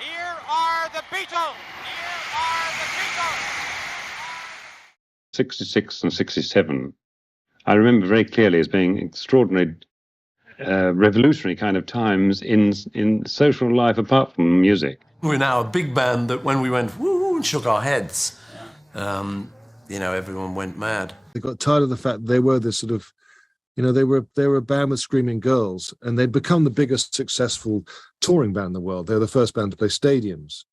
Here are the Beatles. Here are the Beatles. 66 and 67, I remember very clearly as being extraordinary, revolutionary kind of times in social life apart from music. We're now a big band that when we went woo and shook our heads, everyone went mad. They got tired of the fact that they were this sort of, they were a band with screaming girls, and they'd become the biggest successful touring band in the world. They were the first band to play stadiums.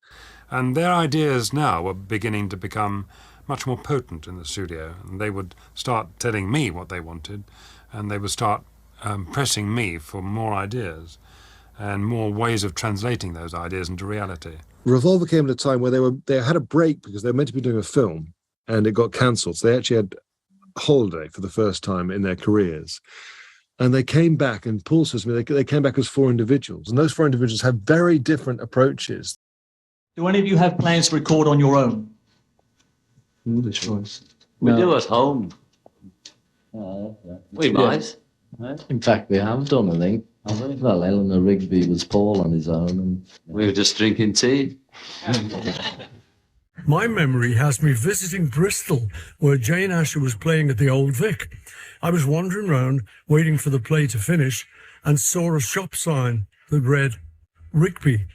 And their ideas now were beginning to become much more potent in the studio. And they would start telling me what they wanted, and they would start pressing me for more ideas and more ways of translating those ideas into reality. Revolver came at a time where they had a break because they were meant to be doing a film, and it got cancelled. So they actually had a holiday for the first time in their careers. And they came back, and Paul says to me, they came back as 4 individuals. And those 4 individuals have very different approaches. Do any of you have plans to record on your own? English voice. We do at home. We might. In fact, we have done, I think. Well, Eleanor Rigby was Paul on his own. And we were just drinking tea. My memory has me visiting Bristol, where Jane Asher was playing at the Old Vic. I was wandering round, waiting for the play to finish, and saw a shop sign that read, Rigby.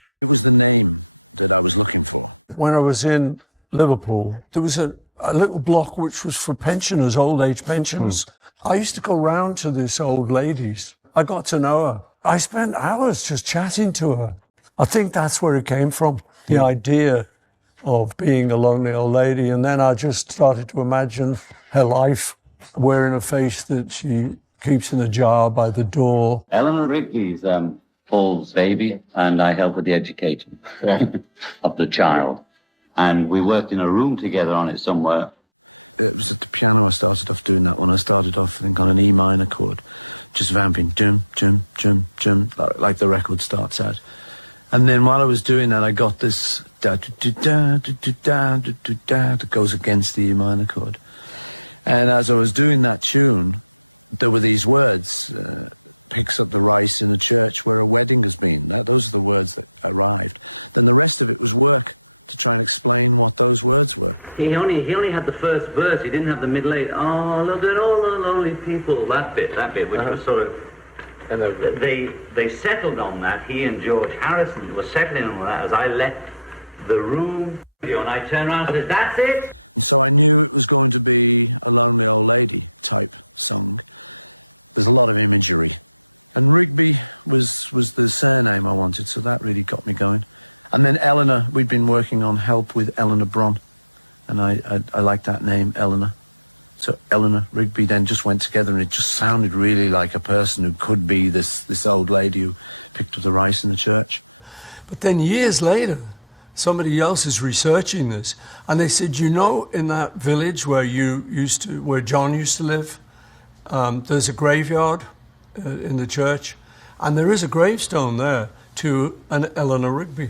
When I was in Liverpool, there was a little block which was for pensioners, old age pensioners. I used to go round to this old lady's. I got to know her. I spent hours just chatting to her. I think that's where it came from, the idea of being a lonely old lady. And then I just started to imagine her life, wearing a face that she keeps in a jar by the door. Eleanor Rigby's Paul's baby, and I help with the education of the child. And we worked in a room together on it somewhere. He only had the first verse. He didn't have the middle eight. Oh, look at all the lonely people. That bit, which was sort of. And they settled on that. He and George Harrison were settling on that as I left the room. And I turned around and said, "That's it." But then years later, somebody else is researching this, and they said, in that village where where John used to live, there's a graveyard in the church, and there is a gravestone there to an Eleanor Rigby.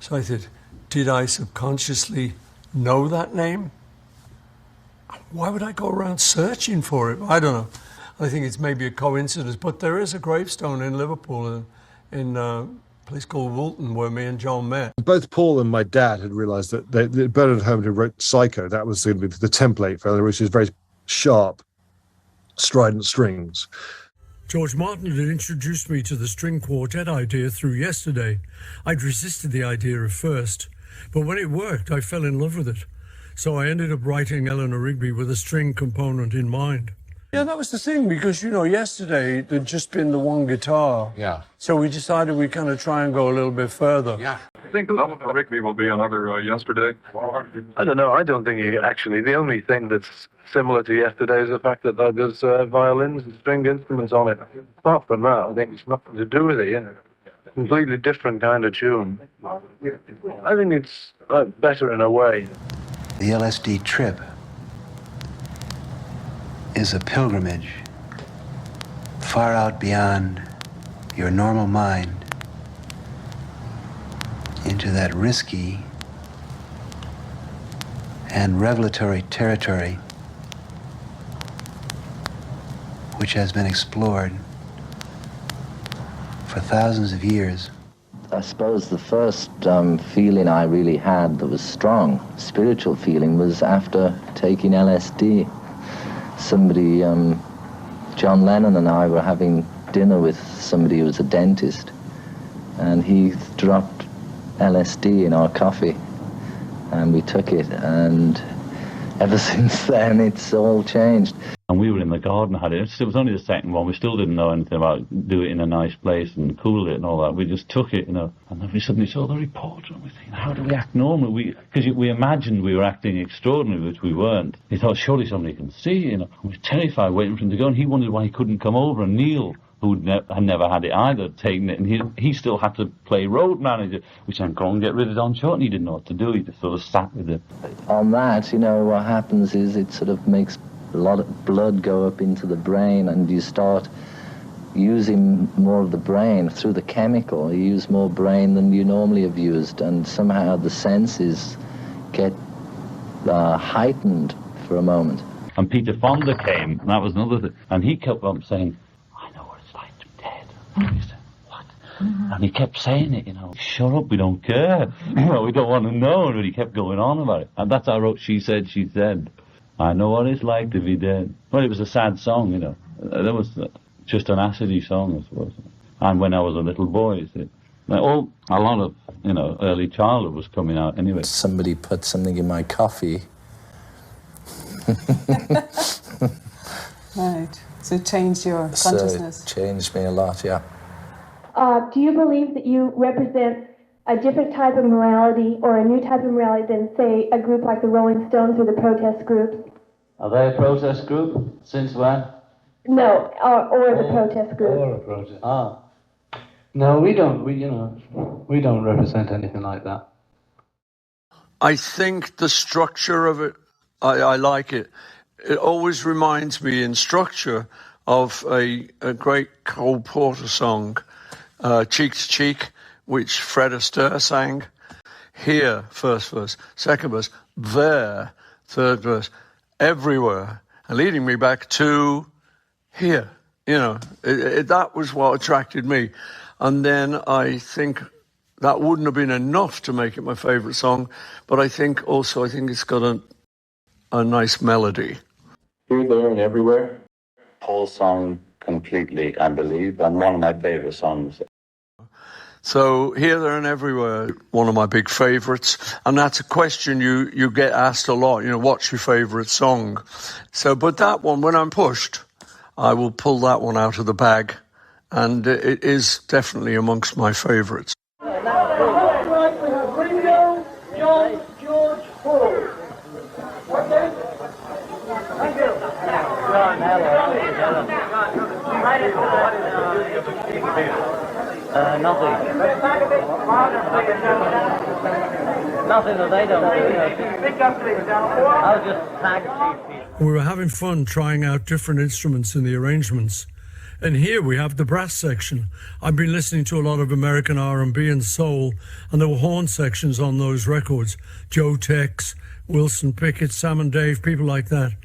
So I said, did I subconsciously know that name? Why would I go around searching for it? I don't know. I think it's maybe a coincidence, but there is a gravestone in Liverpool in a place called Woolton where me and John met. Both Paul and my dad had realised that Bernard Herrmann, who wrote Psycho, that was going to be the template for Eleanor, which is very sharp, strident strings. George Martin had introduced me to the string quartet idea through Yesterday. I'd resisted the idea at first, but when it worked, I fell in love with it. So I ended up writing Eleanor Rigby with a string component in mind. Yeah, that was the thing, because, yesterday there'd just been the one guitar. Yeah. So we decided we'd kind of try and go a little bit further. Yeah. I think Eleanor Rigby will be another Yesterday. I don't know. I don't think the only thing that's similar to Yesterday is the fact that there's violins and string instruments on it. Apart from that, I think it's nothing to do with it, Completely different kind of tune. I think it's better in a way. The LSD trip is a pilgrimage far out beyond your normal mind into that risky and revelatory territory which has been explored for thousands of years. I suppose the first feeling I really had that was strong, spiritual feeling, was after taking LSD. Somebody, John Lennon and I were having dinner with somebody who was a dentist, and he dropped LSD in our coffee, and we took it, and ever since then it's all changed. And we were in the garden, had it. It was only the second one. We still didn't know anything about do it in a nice place and cool it and all that. We just took it, you know. And then we suddenly saw the reporter, and we think, how do we act normally? Because we imagined we were acting extraordinary, which we weren't. He thought, surely somebody can see, you know. And we were terrified waiting for him to go, and he wondered why he couldn't come over. And Neil, who had never had it either, taken it, and he still had to play road manager. We said, go and get rid of Don Short, and he didn't know what to do. He just sort of sat with it. On that, you know, what happens is it sort of makes a lot of blood go up into the brain, and you start using more of the brain through the chemical. You use more brain than you normally have used, and somehow the senses get heightened for a moment. And Peter Fonda came, and that was another thing. And he kept on saying, I know what it's like to be dead. And we said, what? And he kept saying it, you know, shut up, we don't care. You know, we don't want to know. And he kept going on about it. And that's how I wrote She Said, She Said. I know what it's like to be dead. Well, it was a sad song, you know. That was just an acidy song, I suppose. And when I was a little boy, a lot of, you know, early childhood was coming out anyway. Somebody put something in my coffee. Right. So it changed your consciousness. So it changed me a lot, yeah. Do you believe that you represent a different type of morality or a new type of morality than, say, a group like the Rolling Stones or the protest groups? Are they a protest group? Since when? No, or the protest group. Or a protest. Ah. No, we don't represent anything like that. I think the structure of it, I like it. It always reminds me in structure of a great Cole Porter song, Cheek to Cheek, which Fred Astaire sang. Here, first verse. Second verse, there, third verse, everywhere. And leading me back to here. You know, that was what attracted me. And then I think that wouldn't have been enough to make it my favourite song, but I think it's got a nice melody. Here, There and Everywhere. Whole song completely, I believe, and one of my favourite songs. So Here, There and Everywhere, one of my big favourites. And that's a question you get asked a lot, you know, what's your favourite song? So, but that one, when I'm pushed, I will pull that one out of the bag. And it is definitely amongst my favourites. Nothing. Nothing that they don't do. I'll just tag. We were having fun trying out different instruments in the arrangements. And here we have the brass section. I've been listening to a lot of American R&B and soul, and there were horn sections on those records. Joe Tex, Wilson Pickett, Sam and Dave, people like that.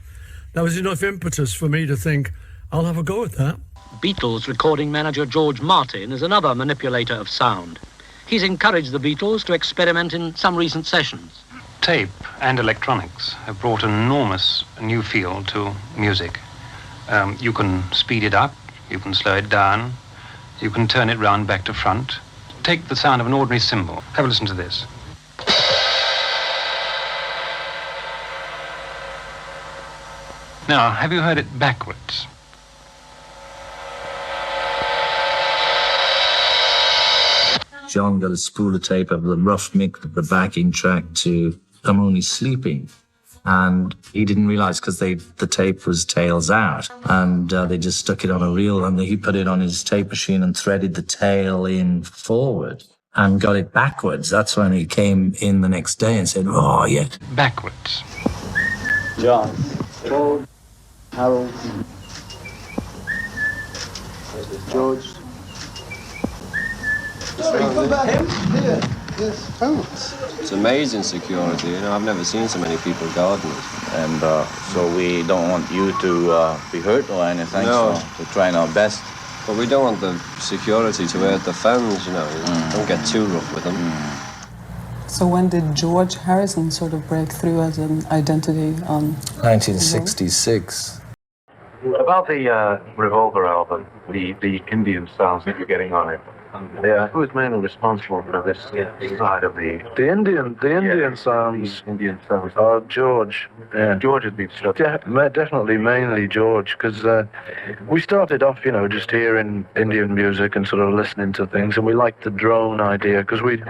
That was enough impetus for me to think, I'll have a go at that. Beatles recording manager George Martin is another manipulator of sound. He's encouraged the Beatles to experiment in some recent sessions. Tape and electronics have brought an enormous new feel to music. You can speed it up, you can slow it down, you can turn it round back to front. Take the sound of an ordinary cymbal. Have a listen to this. Now, have you heard it backwards? John got a spool of tape of the rough mix of the backing track to I'm Only Sleeping. And he didn't realize because the tape was tails out, and they just stuck it on a reel, and he put it on his tape machine and threaded the tail in forward and got it backwards. That's when he came in the next day and said, oh, yeah. Backwards. John, Paul, Harold, George. It's amazing security, you know, I've never seen so many people guarding us. And so we don't want you to be hurt or anything, no. So we're trying our best. But we don't want the security to hurt the fans, you know. Don't get too rough with them. So when did George Harrison sort of break through as an identity on 1966. About the Revolver album, the Indian sounds that you're getting on it. Yeah, who is mainly responsible for this side of the Indian sounds? Indian sounds. George. Yeah, George has been stuck. Definitely, mainly George, because we started off, you know, just hearing Indian music and sort of listening to things, and we liked the drone idea because we'd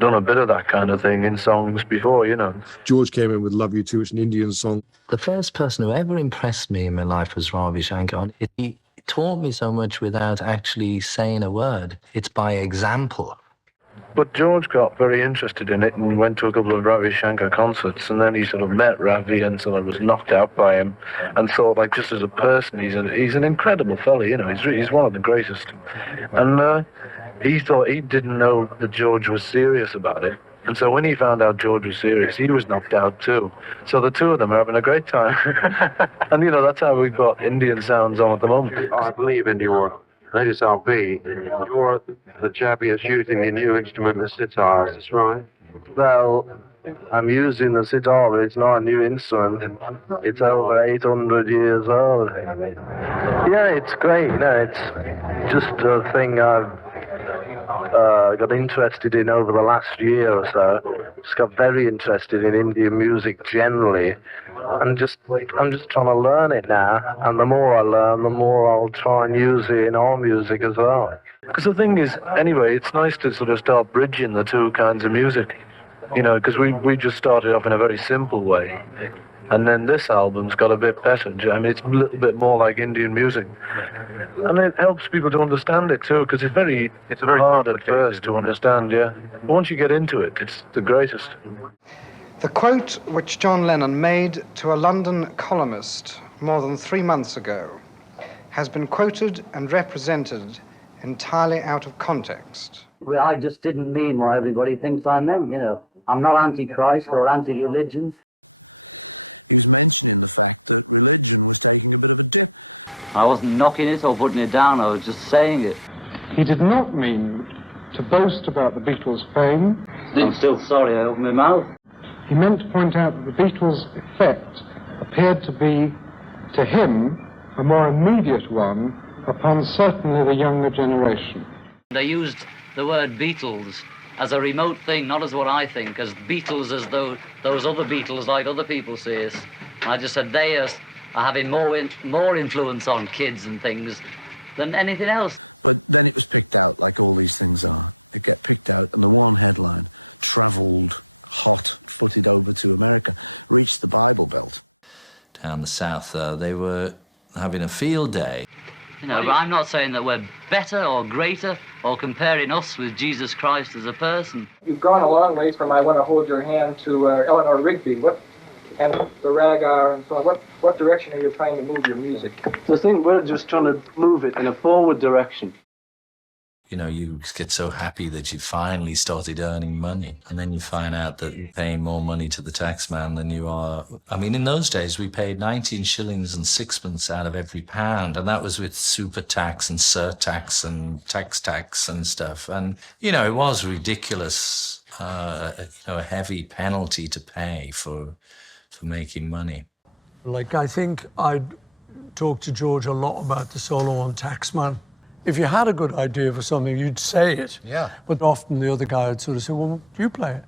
done a bit of that kind of thing in songs before, you know. George came in with "Love You Too," it's an Indian song. The first person who ever impressed me in my life was Ravi Shankar. He taught me so much without actually saying a word. It's by example. But George got very interested in it and went to a couple of Ravi Shankar concerts, and then he sort of met Ravi and sort of was knocked out by him and thought, like, just as a person, he's an incredible fella, you know, he's one of the greatest. And he thought, he didn't know that George was serious about it. And so when he found out George was serious, he was knocked out too. So the two of them are having a great time. And, you know, that's how we've got Indian sounds on at the moment. I believe in your latest LP, you're the chap who's using the new instrument, the sitar, is this right? Well, I'm using the sitar, but it's not a new instrument. It's over 800 years old. Yeah, it's great. You know, it's just a thing I've got interested in over the last year or so. Just got very interested in Indian music generally, and I'm just trying to learn it now. And the more I learn, the more I'll try and use it in our music as well. Because the thing is, anyway, it's nice to sort of start bridging the two kinds of music, you know, because we just started off in a very simple way. And then this album's got a bit better. I mean, it's a little bit more like Indian music. And it helps people to understand it too, because it's very hard at first to understand, yeah. But once you get into it, it's the greatest. The quote which John Lennon made to a London columnist more than 3 months ago has been quoted and represented entirely out of context. Well, I just didn't mean what everybody thinks I meant, you know. I'm not anti-Christ or anti-religion. I wasn't knocking it or putting it down, I was just saying it. He did not mean to boast about the Beatles' fame. I'm still sorry I opened my mouth. He meant to point out that the Beatles' effect appeared to be, to him, a more immediate one upon certainly the younger generation. They used the word Beatles as a remote thing, not as what I think, as Beatles as though those other Beatles, like other people say it. I just said they are having more influence on kids and things than anything else. Down the south, they were having a field day. You know, but I'm not saying that we're better or greater or comparing us with Jesus Christ as a person. You've gone a long way from I Want to Hold Your Hand to Eleanor Rigby. And the raga and so on. What direction are you trying to move your music? The thing, we're just trying to move it in a forward direction. You know, you get so happy that you finally started earning money, and then you find out that you're paying more money to the taxman than you are. I mean, in those days, we paid 19 shillings and sixpence out of every pound, and that was with super tax and surtax and tax and stuff. And, you know, it was ridiculous, you know, a heavy penalty to pay for making money. Like, I think I'd talked to George a lot about the solo on Taxman. If you had a good idea for something, you'd say it. Yeah. But often the other guy would sort of say, well, you play it.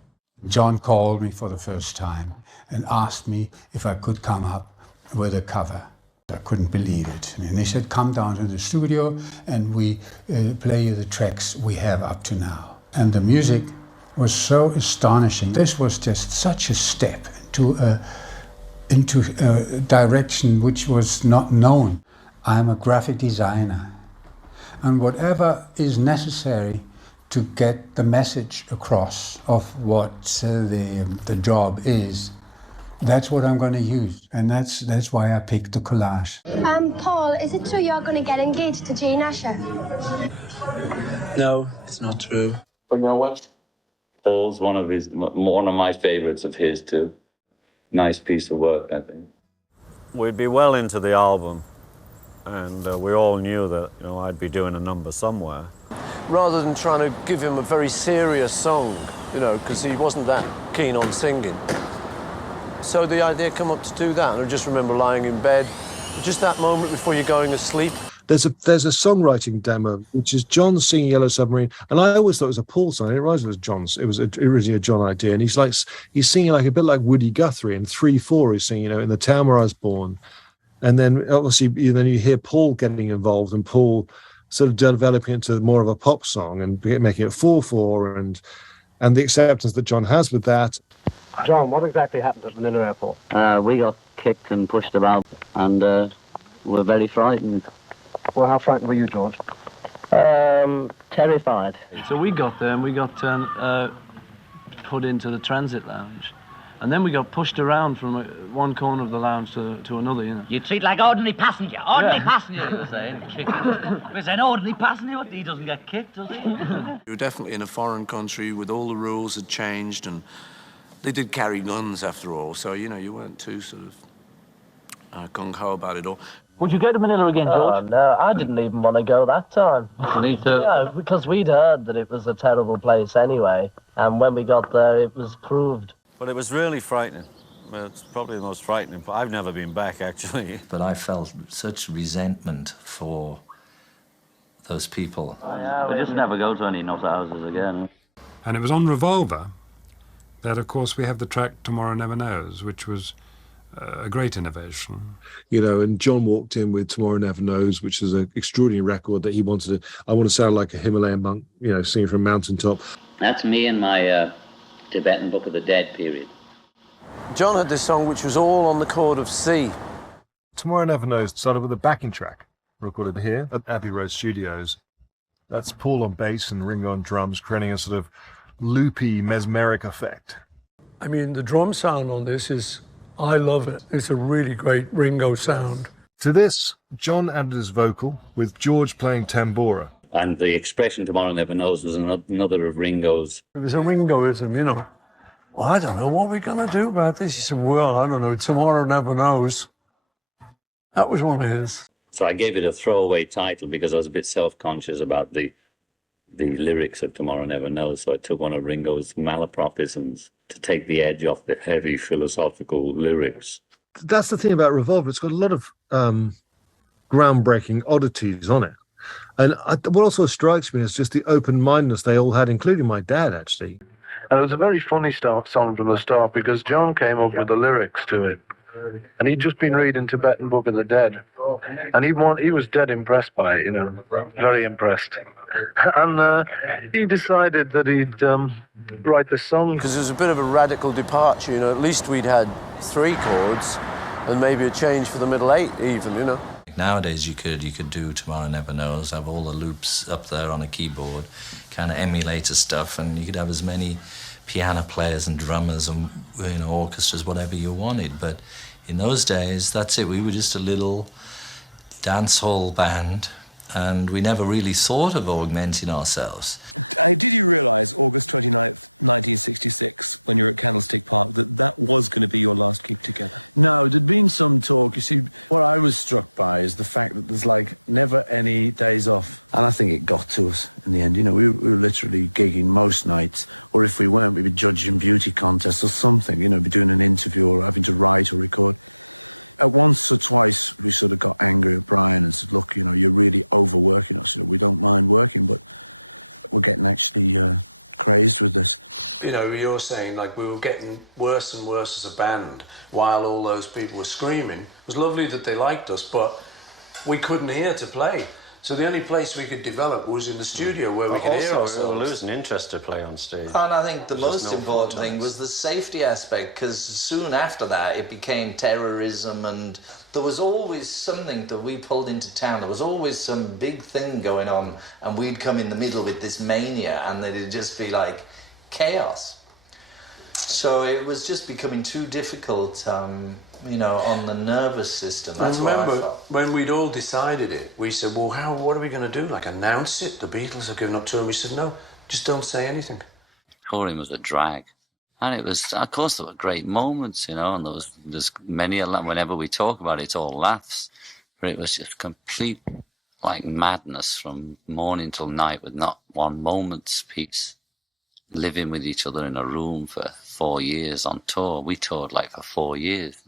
John called me for the first time and asked me if I could come up with a cover. I couldn't believe it. And they said, come down to the studio and we play you the tracks we have up to now. And the music was so astonishing. This was just such a step into a direction which was not known. I'm a graphic designer, and whatever is necessary to get the message across of what the job is, that's what I'm going to use, and that's why I picked the collage. Paul, is it true you're going to get engaged to Jane Asher? No, it's not true. But you know what? Paul's one of my favorites of his too. Nice piece of work, I think. We'd be well into the album and we all knew that I'd be doing a number somewhere. Rather than trying to give him a very serious song, because he wasn't that keen on singing. So the idea came up to do that, and I just remember lying in bed, just that moment before you're going to sleep. There's a songwriting demo which is John singing Yellow Submarine, and I always thought it was a Paul song. I didn't realize it was John's. It was originally a John idea, and he's singing like a bit like Woody Guthrie, and 3/4 he's singing, in The Town Where I Was Born, and then obviously then you hear Paul getting involved, and Paul sort of developing into more of a pop song and making it 4/4, and the acceptance that John has with that. John, what exactly happened at Manila Airport? We got kicked and pushed about, and were very frightened. Well, how frightened were you, George? Terrified. So we got there and we got put into the transit lounge. And then we got pushed around from one corner of the lounge to another, You treat like ordinary passenger. Ordinary passenger, you were saying. If it's an ordinary passenger, he doesn't get kicked, does he? You were definitely in a foreign country with all the rules had changed, and they did carry guns after all, so, you weren't too sort of gung-ho about it all. Would you go to Manila again, George? Oh, no, I didn't even want to go that time. Me too. Yeah, because we'd heard that it was a terrible place anyway, and when we got there, it was proved. But it was really frightening. Well, it's probably the most frightening. I've never been back, actually. But I felt such resentment for those people. We just never go to any nut houses again. And it was on Revolver that, of course, we have the track Tomorrow Never Knows, which was a great innovation. And John walked in with Tomorrow Never Knows, which is an extraordinary record that he wanted to. I want to sound like a Himalayan monk, singing from a mountaintop. That's me and my Tibetan Book of the Dead period. John had this song which was all on the chord of C. Tomorrow Never Knows started with a backing track recorded here at Abbey Road Studios. That's Paul on bass and Ringo on drums, creating a sort of loopy, mesmeric effect. I mean, the drum sound on this I love it. It's a really great Ringo sound. To this, John added his vocal, with George playing tambura. And the expression Tomorrow Never Knows was another of Ringo's. It was a Ringoism, Well, I don't know what we're going to do about this. He said, well, I don't know. Tomorrow Never Knows. That was one of his. So I gave it a throwaway title because I was a bit self-conscious about the lyrics of Tomorrow Never Knows. So I took one of Ringo's malapropisms to take the edge off the heavy philosophical lyrics. That's the thing about Revolver. It's got a lot of groundbreaking oddities on it. And what also strikes me is just the open-mindedness they all had, including my dad, actually. And it was a very funny song from the start because John came up with the lyrics to it. And he'd just been reading Tibetan Book of the Dead. And he was dead impressed by it, very impressed. And he decided that he'd write the song. Because it was a bit of a radical departure, At least we'd had 3 chords and maybe a change for the middle 8 even, Nowadays you could do Tomorrow Never Knows, have all the loops up there on a keyboard, kind of emulator stuff, and you could have as many piano players and drummers and orchestras, whatever you wanted. But in those days, that's it. We were just a little dance hall band, and we never really thought of augmenting ourselves. You're saying like we were getting worse and worse as a band while all those people were screaming. It was lovely that they liked us, but we couldn't hear to play. So the only place we could develop was in the studio where we could hear ourselves. Also, we were losing interest to play on stage. And I think the most important thing was the safety aspect, because soon after that it became terrorism, and there was always something that we pulled into town. There was always some big thing going on, and we'd come in the middle with this mania, and it'd just be like chaos. So it was just becoming too difficult, on the nervous system. That's what I felt. When we'd all decided it, we said, well, what are we going to do? Like, announce it? The Beatles have given up to him. We said, no, just don't say anything. Touring was a drag. And it was, of course, there were great moments, and there's many, whenever we talk about it, it's all laughs. But it was just complete, like, madness from morning till night with not one moment's peace. Living with each other in a room for 4 years on tour. We toured like for 4 years.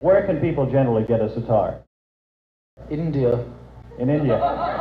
Where can people generally get a sitar? India. In India.